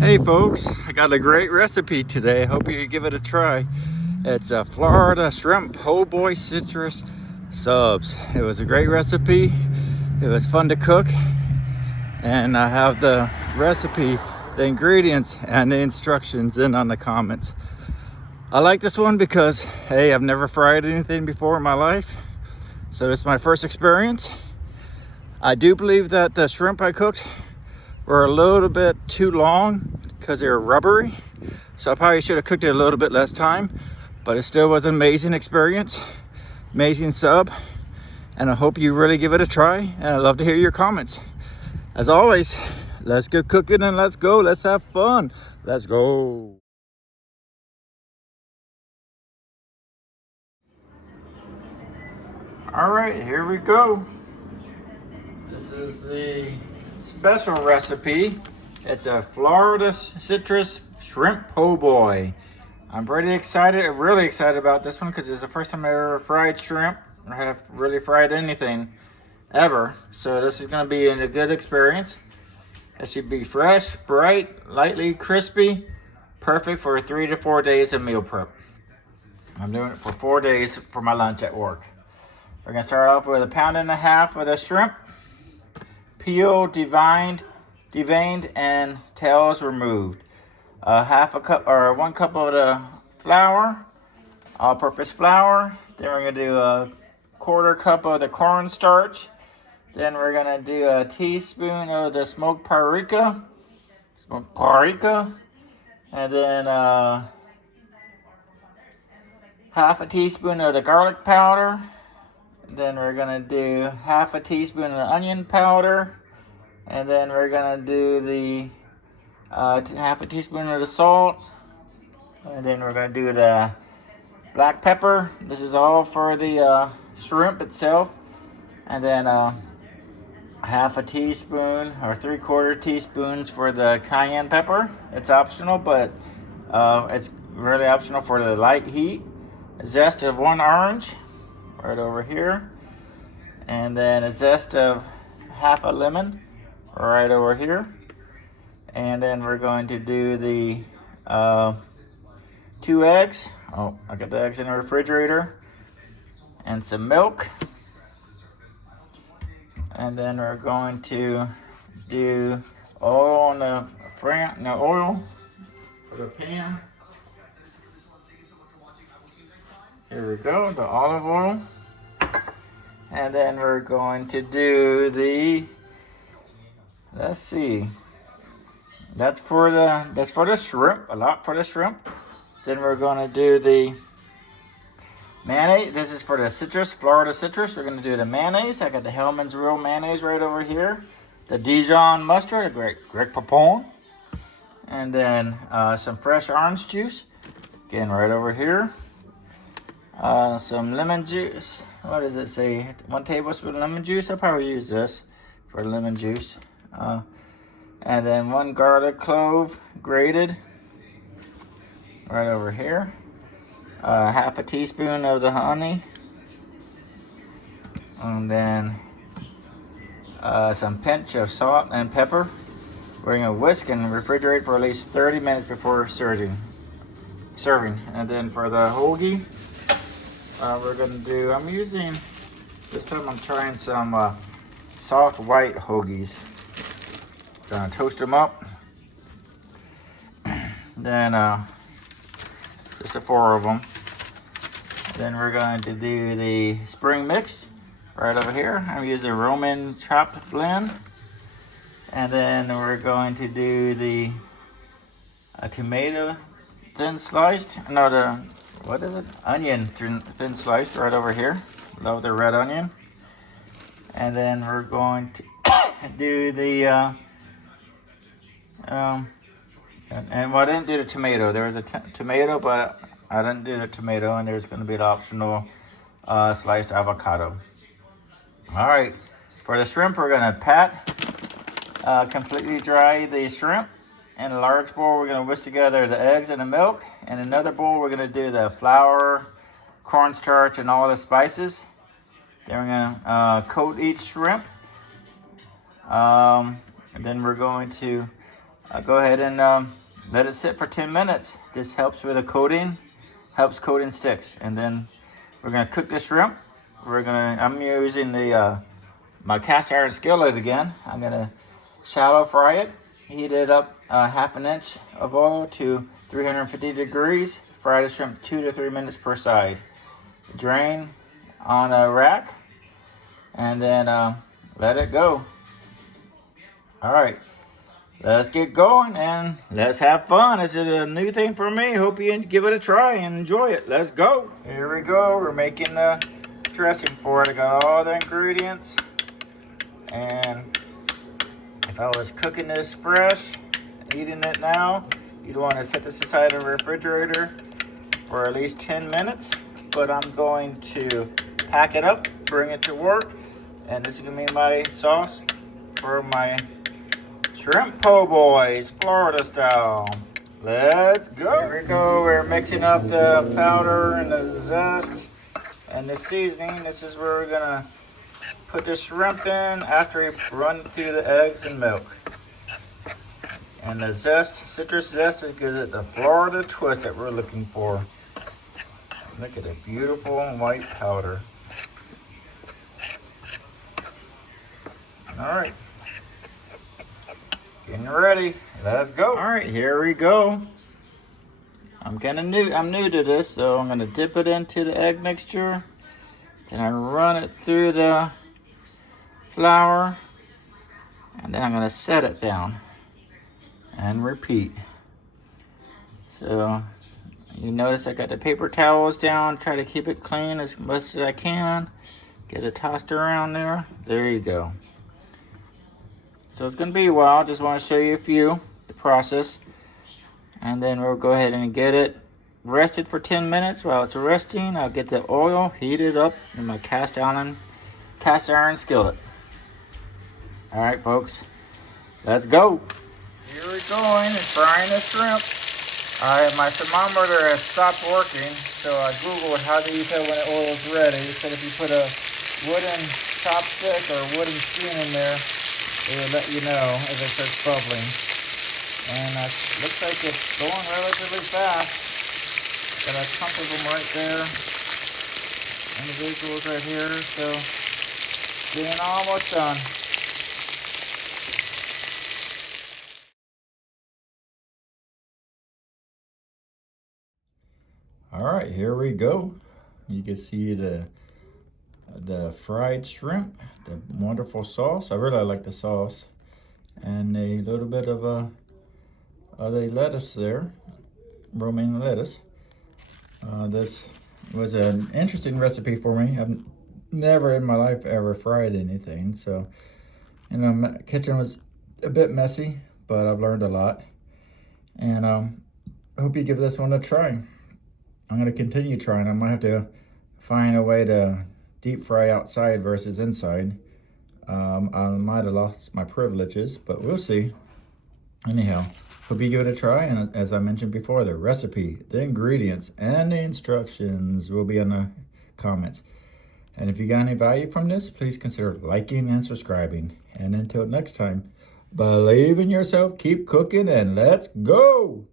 Hey folks, I got a great recipe today. Hope you give it a try. It's a Florida shrimp po' boy citrus subs. It was a great recipe. It was fun to cook, and I have the recipe, the ingredients, and the instructions in on the comments. I like this one because, hey, I've never fried anything before in my life, so it's my first experience. I do believe that the shrimp I cooked were a little bit too long because they were rubbery, so I probably should have cooked it a little bit less time, but it still was an amazing experience, amazing sub, and I hope you really give it a try, and I'd love to hear your comments. As always, let's get cooking and let's go. Let's have fun. Let's go. All right, here we go. This is the special recipe. It's a Florida citrus shrimp po' boy. I'm pretty excited, really excited about this one because it's the first time I ever fried shrimp or have really fried anything ever. So this is going to be a good experience. It should be fresh, bright, lightly crispy, perfect for 3 to 4 days of meal prep. I'm doing it for 4 days for my lunch at work. We're going to start off with 1.5 pounds of the shrimp, peeled, deveined, and tails removed. Half a cup or 1 cup of the flour, all-purpose flour. Then we're gonna do a 1/4 cup of the cornstarch. Then we're gonna do a teaspoon of the smoked paprika, and then half a teaspoon of the garlic powder. Then we're gonna do half a teaspoon of the onion powder, and then we're gonna do the half a teaspoon of the salt, and then we're gonna do the black pepper. This is all for the shrimp itself, and then half a teaspoon or 3/4 teaspoons for the cayenne pepper. It's optional, but it's really optional for the light heat. A zest of 1 orange right over here, and then a zest of half a lemon right over here. And then we're going to do the 2 eggs. Oh, I got the eggs in the refrigerator. And some milk. And then we're going to do oil on the oil for the pan. Here we go, the olive oil. And then we're going to do the, let's see, that's for the shrimp, a lot for the shrimp. Then we're going to do the mayonnaise. This is for the citrus, Florida citrus. We're going to do the mayonnaise. I got the Hellman's Real mayonnaise right over here. The Dijon mustard, a Greg Poupon. And then some fresh orange juice. Again, right over here. Some lemon juice. What does it say? 1 tablespoon lemon juice. I'll probably use this for lemon juice. And then 1 garlic clove grated. Right over here. Half a teaspoon of the honey, and then some pinch of salt and pepper. We're gonna whisk and refrigerate for at least 30 minutes before serving. And then for the hoagie, we're gonna do, this time I'm trying some soft white hoagies. Gonna toast them up. Then just the 4 of them. Then we're going to do the spring mix right over here. I'm using the Roman chopped blend. And then we're going to do the tomato thin sliced. No, onion thin sliced right over here. Love the red onion. And then we're going to do the well, I didn't do the tomato. There was a tomato, but I didn't do the tomato, and there's going to be an optional sliced avocado. All right, for the shrimp, we're going to completely dry the shrimp. In a large bowl, we're going to whisk together the eggs and the milk. In another bowl, we're going to do the flour, cornstarch, and all the spices. Then we're going to coat each shrimp. And then we're going to I'll go ahead and let it sit for 10 minutes. This helps with the coating, helps coating sticks. And then we're gonna cook the shrimp. I'm using the my cast iron skillet again. I'm gonna shallow fry it, heat it up half an inch of oil to 350 degrees. Fry the shrimp 2 to 3 minutes per side. Drain on a rack and then let it go. All right, let's get going and let's have fun. This is a new thing for me. Hope you give it a try and enjoy it. Let's go. Here we go. We're making the dressing for it. I got all the ingredients. And if I was cooking this fresh, eating it now, you'd want to set this aside in the refrigerator for at least 10 minutes. But I'm going to pack it up, bring it to work, and this is going to be my sauce for my shrimp po' boys, Florida style. Let's go. Here we go. We're mixing up the powder and the zest and the seasoning. This is where we're gonna put the shrimp in after we run through the eggs and milk. And the zest, citrus zest, gives it the Florida twist that we're looking for. Look at the beautiful white powder. All right. Getting ready. Let's go. All right, here we go. I'm new to this, so I'm gonna dip it into the egg mixture. Then I run it through the flour, and then I'm gonna set it down and repeat. So you notice I got the paper towels down. Try to keep it clean as much as I can. Get it tossed around there. There you go. So it's going to be a while. Just want to show you the process. And then we'll go ahead and get it rested for 10 minutes. While it's resting, I'll get the oil heated up in my cast iron skillet. All right, folks, let's go. Here we're going and frying the shrimp. My thermometer has stopped working, so I Googled how do you tell when the oil is ready. It said if you put a wooden chopstick or a wooden spoon in there, it will let you know if it starts bubbling. And it looks like it's going relatively fast. Got a chunk of them right there. Individuals right here. So getting almost done. All right, here we go. You can see the fried shrimp, the wonderful sauce. I really like the sauce, and a little bit of the lettuce there, romaine lettuce. This was an interesting recipe for me. I've never in my life ever fried anything, so the kitchen was a bit messy, but I've learned a lot, and I hope you give this one a try. I'm going to continue trying. I might have to find a way to deep fry outside versus inside. I might have lost my privileges, but we'll see. Anyhow, hope you give it a try. And as I mentioned before, the recipe, the ingredients, and the instructions will be in the comments. And if you got any value from this, please consider liking and subscribing. And until next time, believe in yourself, keep cooking, and let's go.